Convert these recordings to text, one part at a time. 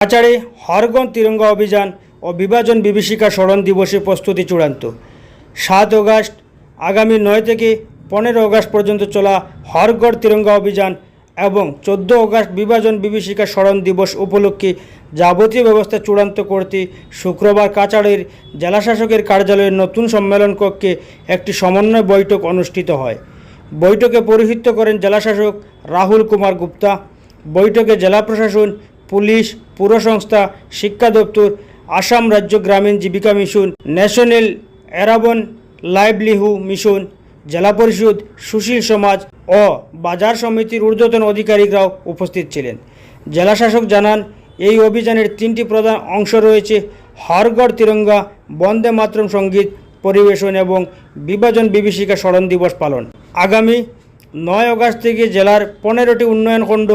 কাছাড়ে হর ঘর তিরঙ্গা অভিযান ও বিভাজন বিভীষিকা স্মরণ দিবসের প্রস্তুতি চূড়ান্ত। 7 অগাস্ট আগামী 9 থেকে 15 অগাস্ট পর্যন্ত চলা হর ঘর তিরঙ্গা অভিযান এবং 14 অগাস্ট বিভাজন বিভীষিকা স্মরণ দিবস উপলক্ষে যাবতীয় ব্যবস্থা চূড়ান্ত করতে শুক্রবার কাছাড়ের জেলাশাসকের কার্যালয়ের নতুন সম্মেলন কক্ষে একটি সমন্বয় বৈঠক অনুষ্ঠিত হয়। বৈঠকে পৌরোহিত্য করেন জেলাশাসক রাহুল কুমার গুপ্তা। বৈঠকে জেলা প্রশাসন, পুলিশ, পুর সংস্থা, শিক্ষা দপ্তর, আসাম রাজ্য গ্রামীণ জীবিকা মিশন, ন্যাশনাল অ্যারাবান লাইভলিহুড মিশন, জেলা পরিষদ, সুশীল সমাজ ও বাজার সমিতির ঊর্ধ্বতন আধিকারিকরাও উপস্থিত ছিলেন। জেলাশাসক জানান, এই অভিযানের 3টি প্রধান অংশ রয়েছে: হর ঘর তিরঙ্গা, বন্দে মাতরম সঙ্গীত পরিবেশন এবং বিভাজন বিভীষিকা স্মরণ দিবস পালন। আগামী 9 অগাস্ট থেকে জেলার 15টি উন্নয়ন খণ্ড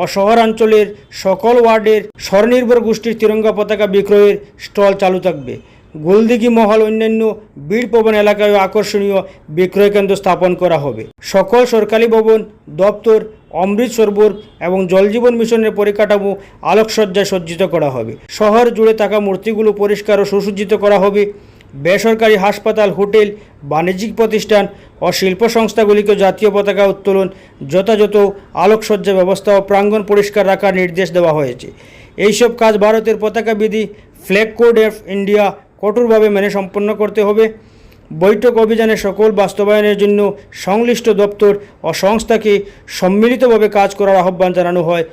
ও শহরাঞ্চলের সকল ওয়ার্ডের স্বনির্ভর গোষ্ঠীর তিরঙ্গা পতাকা বিক্রয়ের স্টল চালু থাকবে। গোলদিঘি মহল অন্যান্য বীর ভবন এলাকায় আকর্ষণীয় বিক্রয় কেন্দ্র স্থাপন করা হবে। সকল সরকারি ভবন, দপ্তর, অমৃত সরোবর এবং জলজীবন মিশনের পরিকাঠামো আলোকসজ্জায় সজ্জিত করা হবে। শহর জুড়ে থাকা মূর্তিগুলো পরিষ্কার ও সুসজ্জিত করা হবে। বেসরকারি হাসপাতাল, হোটেল, বাণিজ্যিক প্রতিষ্ঠান ও শিল্প সংস্থাগুলিকে জাতীয় পতাকা উত্তোলন, যথাযথ আলোকসজ্জা ব্যবস্থা ও প্রাঙ্গণ পরিষ্কার রাখার নির্দেশ দেওয়া হয়েছে। এইসব কাজ ভারতের পতাকা বিধি ফ্ল্যাগ কোড অফ ইন্ডিয়া কঠোরভাবে মেনে সম্পন্ন করতে হবে। বৈঠক অভিযানের সকল বাস্তবায়নের জন্য সংশ্লিষ্ট দপ্তর ও সংস্থাকে সম্মিলিতভাবে কাজ করার আহ্বান জানানো হয়।